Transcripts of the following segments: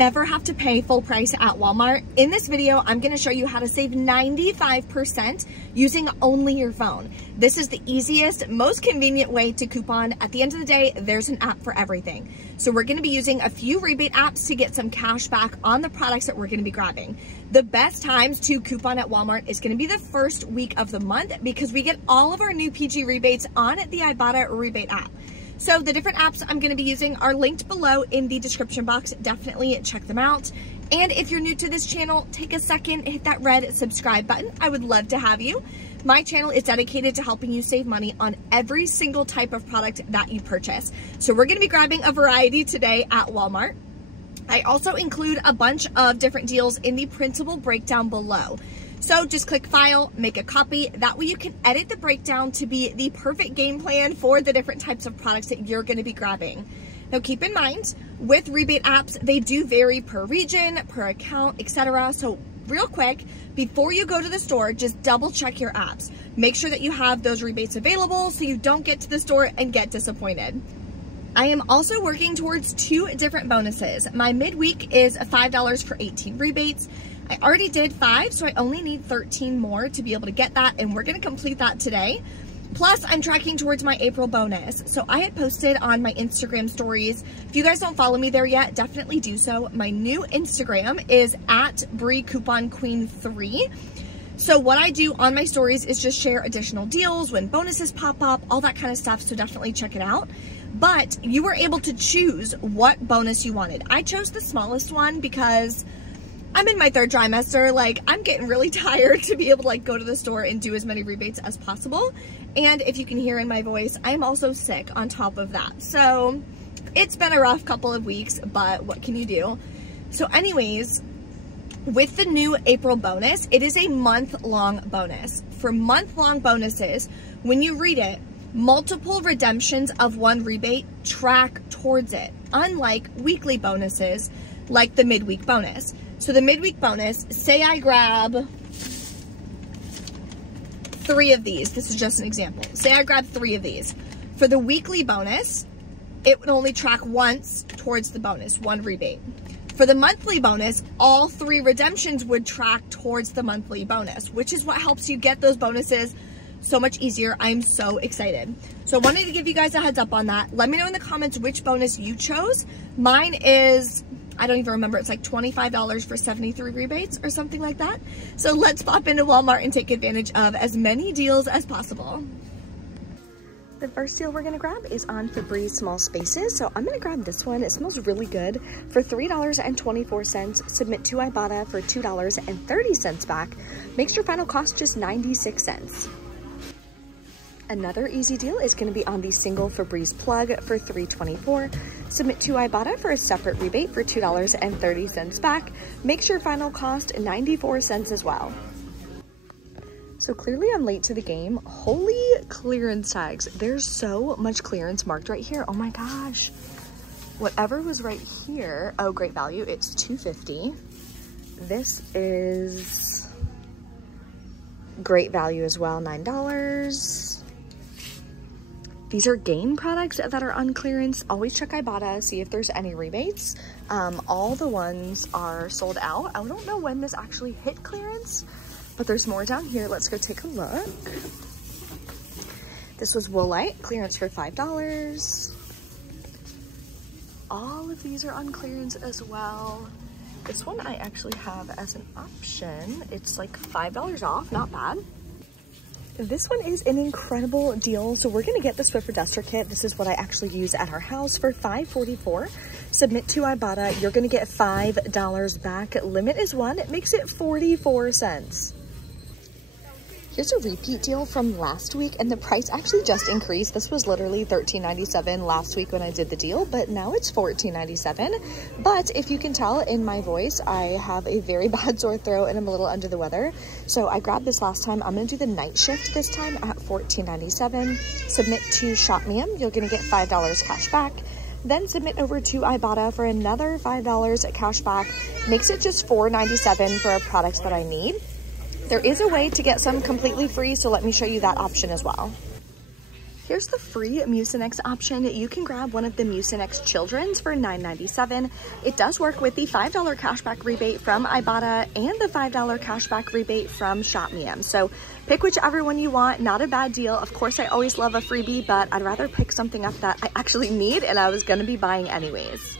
never have to pay full price at Walmart. In this video, I'm gonna show you how to save 95% using only your phone. This is the easiest, most convenient way to coupon. At the end of the day, there's an app for everything. So we're gonna be using a few rebate apps to get some cash back on the products that we're gonna be grabbing. The best times to coupon at Walmart is gonna be the first week of the month because we get all of our new PG rebates on the Ibotta rebate app. So the different apps I'm gonna be using are linked below in the description box. Definitely check them out. And if you're new to this channel, take a second, hit that red subscribe button. I would love to have you. My channel is dedicated to helping you save money on every single type of product that you purchase. So we're gonna be grabbing a variety today at Walmart. I also include a bunch of different deals in the printable breakdown below. So just click file, make a copy. That way you can edit the breakdown to be the perfect game plan for the different types of products that you're gonna be grabbing. Now keep in mind, with rebate apps, they do vary per region, per account, etc. So real quick, before you go to the store, just double check your apps. Make sure that you have those rebates available so you don't get to the store and get disappointed. I am also working towards 2 different bonuses. My midweek is $5 for 18 rebates. I already did 5, so I only need 13 more to be able to get that, and we're gonna complete that today. Plus, I'm tracking towards my April bonus. So I had posted on my Instagram stories. If you guys don't follow me there yet, definitely do so. My new Instagram is @BrieCouponQueen3. So what I do on my stories is just share additional deals when bonuses pop up, all that kind of stuff, so definitely check it out. But you were able to choose what bonus you wanted. I chose the smallest one because I'm in my 3rd trimester. Like, I'm getting really tired to be able to like go to the store and do as many rebates as possible. And if you can hear in my voice, I'm also sick on top of that. So it's been a rough couple of weeks, but what can you do? So anyways, with the new April bonus, it is a month-long bonus. For month-long bonuses, when you read it, multiple redemptions of one rebate track towards it, unlike weekly bonuses like the midweek bonus. So the midweek bonus, say I grab 3 of these. This is just an example. Say I grab 3 of these. For the weekly bonus, it would only track once towards the bonus, 1 rebate. For the monthly bonus, all 3 redemptions would track towards the monthly bonus, which is what helps you get those bonuses so much easier. I'm so excited. So I wanted to give you guys a heads up on that. Let me know in the comments which bonus you chose. Mine is, I don't even remember, it's like $25 for 73 rebates or something like that. So let's pop into Walmart and take advantage of as many deals as possible. The first deal we're gonna grab is on Febreze Small Spaces. So I'm gonna grab this one. It smells really good. For $3.24, submit to Ibotta for $2.30 back. Makes your final cost just 96 cents. Another easy deal is gonna be on the single Febreze plug for $3.24. Submit to Ibotta for a separate rebate for $2.30 back. Makes your final cost 94 cents as well. So clearly I'm late to the game. Holy clearance tags. There's so much clearance marked right here. Oh my gosh. Whatever was right here, oh, great value, it's $2.50. This is great value as well, $9. These are Gain products that are on clearance. Always check Ibotta, see if there's any rebates. All the ones are sold out. I don't know when this actually hit clearance, but there's more down here. Let's go take a look. This was Woolite, clearance for $5. All of these are on clearance as well. This one I actually have as an option. It's like $5 off, not bad. This one is an incredible deal. So we're gonna get the Swiffer Duster Kit. This is what I actually use at our house for $5.44. Submit to Ibotta, you're gonna get $5 back. Limit is 1, it makes it 44 cents. Here's a repeat deal from last week, and the price actually just increased. This was literally $13.97 last week when I did the deal, but now it's $14.97. But if you can tell in my voice, I have a very bad sore throat and I'm a little under the weather. So I grabbed this last time. I'm gonna do the night shift this time at $14.97. Submit to ShopMe'em, you're gonna get $5 cash back. Then submit over to Ibotta for another $5 cash back. Makes it just $4.97 for a product that I need. There is a way to get some completely free, so let me show you that option as well. Here's the free Mucinex option. You can grab one of the Mucinex Children's for $9.97. It does work with the $5 cashback rebate from Ibotta and the $5 cashback rebate from ShopMe. So pick whichever one you want. Not a bad deal. Of course, I always love a freebie, but I'd rather pick something up that I actually need and I was gonna be buying anyways.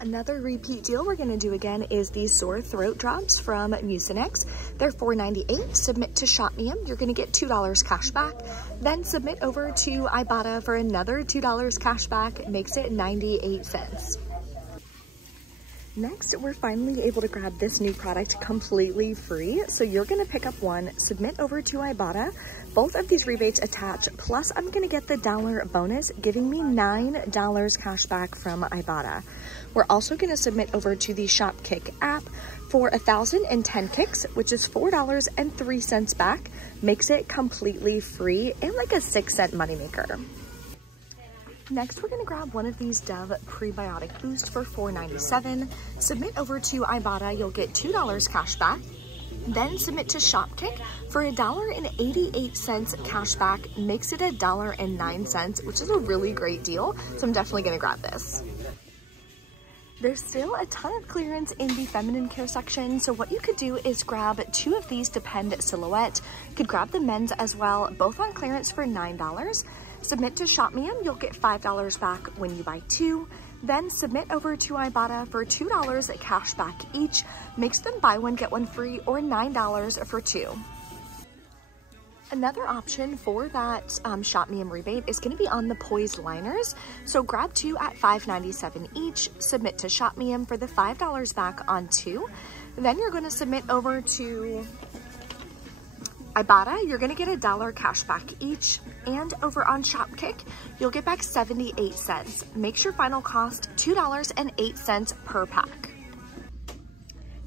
Another repeat deal we're going to do again is these sore throat drops from Mucinex. They're $4.98. Submit to ShopMe. You're going to get $2 cash back. Then submit over to Ibotta for another $2 cash back. Makes it 98 cents. Next, we're finally able to grab this new product completely free. So you're going to pick up one, submit over to Ibotta. Both of these rebates attach, plus I'm going to get the $1 bonus, giving me $9 cash back from Ibotta. We're also going to submit over to the ShopKick app for 1,010 kicks, which is $4.03 back. Makes it completely free and like a 6-cent moneymaker. Next, we're going to grab one of these Dove Prebiotic Boost for $4.97. Submit over to Ibotta, you'll get $2 cash back. Then submit to ShopKick for $1.88 cash back. Makes it $1.09, which is a really great deal. So I'm definitely going to grab this. There's still a ton of clearance in the feminine care section, so what you could do is grab 2 of these Depend Silhouette. You could grab the men's as well, both on clearance for $9. Submit to ShopMe, you'll get $5 back when you buy 2. Then submit over to Ibotta for $2 cash back each. Makes them buy one, get one free, or $9 for 2. Another option for that ShopMe rebate is going to be on the Poise liners. So grab 2 at $5.97 each, submit to ShopMe for the $5 back on 2. Then you're going to submit over to Ibotta, you're going to get $1 cash back each. And over on ShopKick, you'll get back 78 cents. Makes your final cost $2.08 per pack.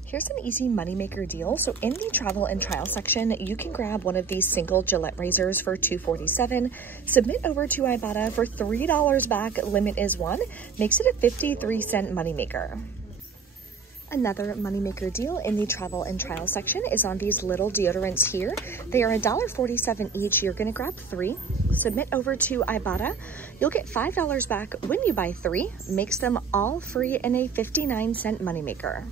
Here's an easy moneymaker deal. So in the travel and trial section, you can grab one of these single Gillette razors for $2.47. Submit over to Ibotta for $3 back. Limit is 1. Makes it a 53-cent moneymaker. Another moneymaker deal in the travel and trial section is on these little deodorants here. They are $1.47 each. You're going to grab 3. Submit over to Ibotta. You'll get $5 back when you buy 3. Makes them all free in a 59-cent moneymaker.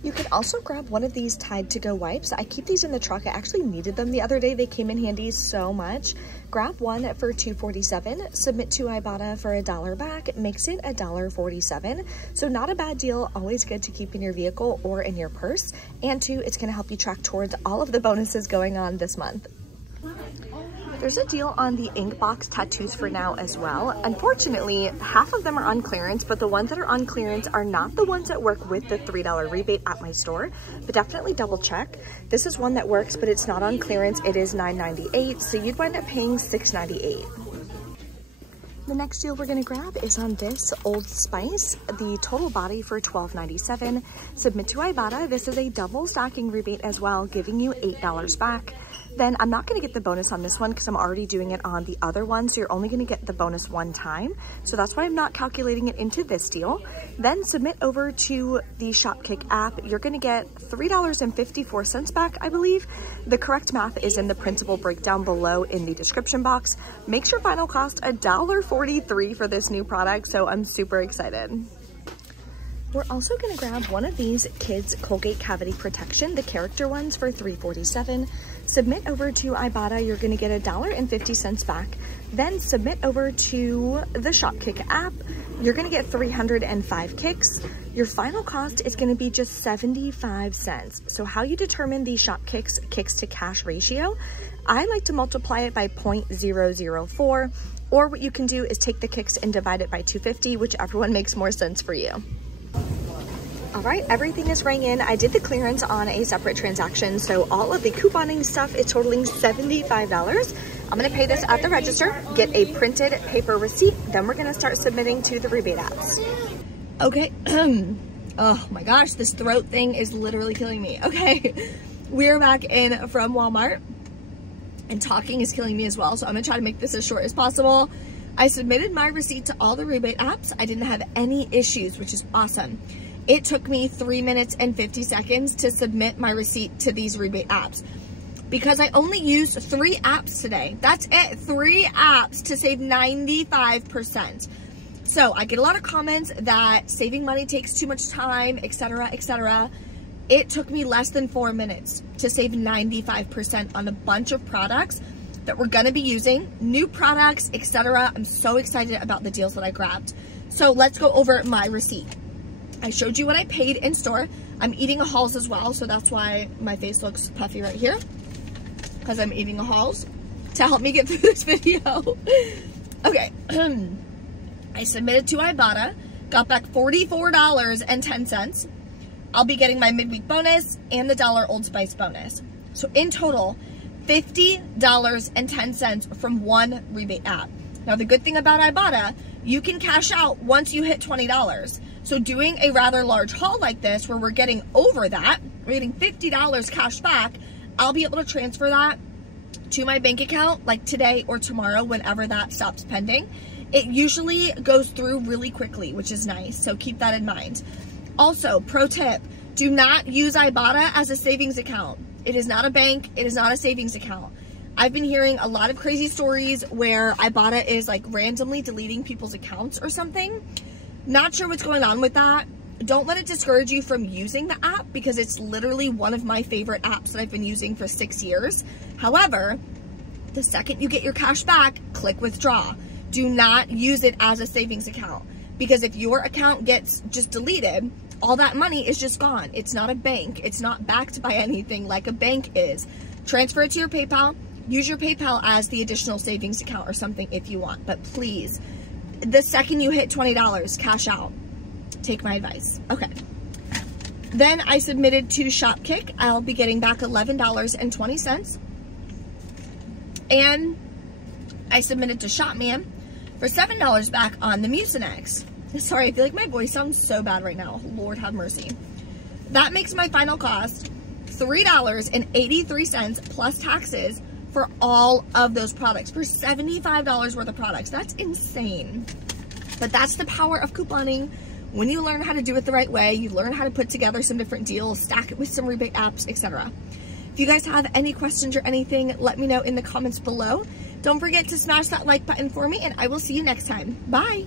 You could also grab one of these Tide to Go wipes. I keep these in the truck. I actually needed them the other day. They came in handy so much. Grab one for $2.47. Submit to Ibotta for $1 back. Makes it $1.47. So not a bad deal. Always good to keep in your vehicle or in your purse. And 2, it's going to help you track towards all of the bonuses going on this month. There's a deal on the Inkbox tattoos for now as well. Unfortunately, half of them are on clearance, but the ones that are on clearance are not the ones that work with the $3 rebate at my store, but definitely double check. This is one that works, but it's not on clearance. It is $9.98, so you'd wind up paying $6.98. The next deal we're going to grab is on this Old Spice, the total body for $12.97. Submit to Ibotta. This is a double stacking rebate as well, giving you $8 back. Then I'm not going to get the bonus on this one because I'm already doing it on the other one. So you're only going to get the bonus one time. So that's why I'm not calculating it into this deal. Then submit over to the ShopKick app. You're going to get $3.54 back, I believe. The correct math is in the printable breakdown below in the description box. Makes your final cost $1.43 for this new product. So I'm super excited. We're also going to grab one of these Kids Colgate Cavity Protection, the character ones, for $3.47. Submit over to Ibotta, you're going to get $1.50 back. Then submit over to the ShopKick app. You're going to get 305 kicks. Your final cost is going to be just 75 cents. So how you determine the ShopKick's kicks to cash ratio, I like to multiply it by 0.004, or what you can do is take the kicks and divide it by 250, whichever one makes more sense for you. All right, everything is rang in. I did the clearance on a separate transaction, so all of the couponing stuff is totaling $75. I'm gonna pay this at the register, get a printed paper receipt, then we're gonna start submitting to the rebate apps. Okay, oh my gosh, this throat thing is literally killing me. Okay, we're back in from Walmart, and talking is killing me as well, so I'm gonna try to make this as short as possible. I submitted my receipt to all the rebate apps. I didn't have any issues, which is awesome. It took me 3 minutes and 50 seconds to submit my receipt to these rebate apps. because I only used 3 apps today. That's it, 3 apps to save 95%. So I get a lot of comments that saving money takes too much time, etc., etc. It took me less than 4 minutes to save 95% on a bunch of products that we're gonna be using, new products, etc. I'm so excited about the deals that I grabbed. So let's go over my receipt. I showed you what I paid in store. I'm eating a Halls as well, so that's why my face looks puffy right here, because I'm eating a Halls to help me get through this video. Okay, I submitted to Ibotta, got back $44.10. I'll be getting my midweek bonus and the $1 Old Spice bonus. So in total, $50.10 from one rebate app. Now the good thing about Ibotta, you can cash out once you hit $20. So doing a rather large haul like this, where we're getting over that, we're getting $50 cash back, I'll be able to transfer that to my bank account like today or tomorrow, whenever that stops pending. It usually goes through really quickly, which is nice, so keep that in mind. Also, pro tip, do not use Ibotta as a savings account. It is not a bank, it is not a savings account. I've been hearing a lot of crazy stories where Ibotta is like randomly deleting people's accounts or something. Not sure what's going on with that. Don't let it discourage you from using the app, because it's literally one of my favorite apps that I've been using for 6 years. However, the second you get your cash back, click withdraw. Do not use it as a savings account, because if your account gets just deleted, all that money is just gone. It's not a bank. It's not backed by anything like a bank is. Transfer it to your PayPal. Use your PayPal as the additional savings account or something if you want. But please, the second you hit $20, cash out. Take my advice. Okay. Then I submitted to Shopkick. I'll be getting back $11.20. And I submitted to Shopman for $7 back on the Mucinex. Sorry, I feel like my voice sounds so bad right now. Lord have mercy. That makes my final cost $3.83 plus taxes for all of those products, for $75 worth of products. That's insane. But that's the power of couponing. When you learn how to do it the right way, you learn how to put together some different deals, stack it with some rebate apps, etc. If you guys have any questions or anything, let me know in the comments below. Don't forget to smash that like button for me, and I will see you next time. Bye.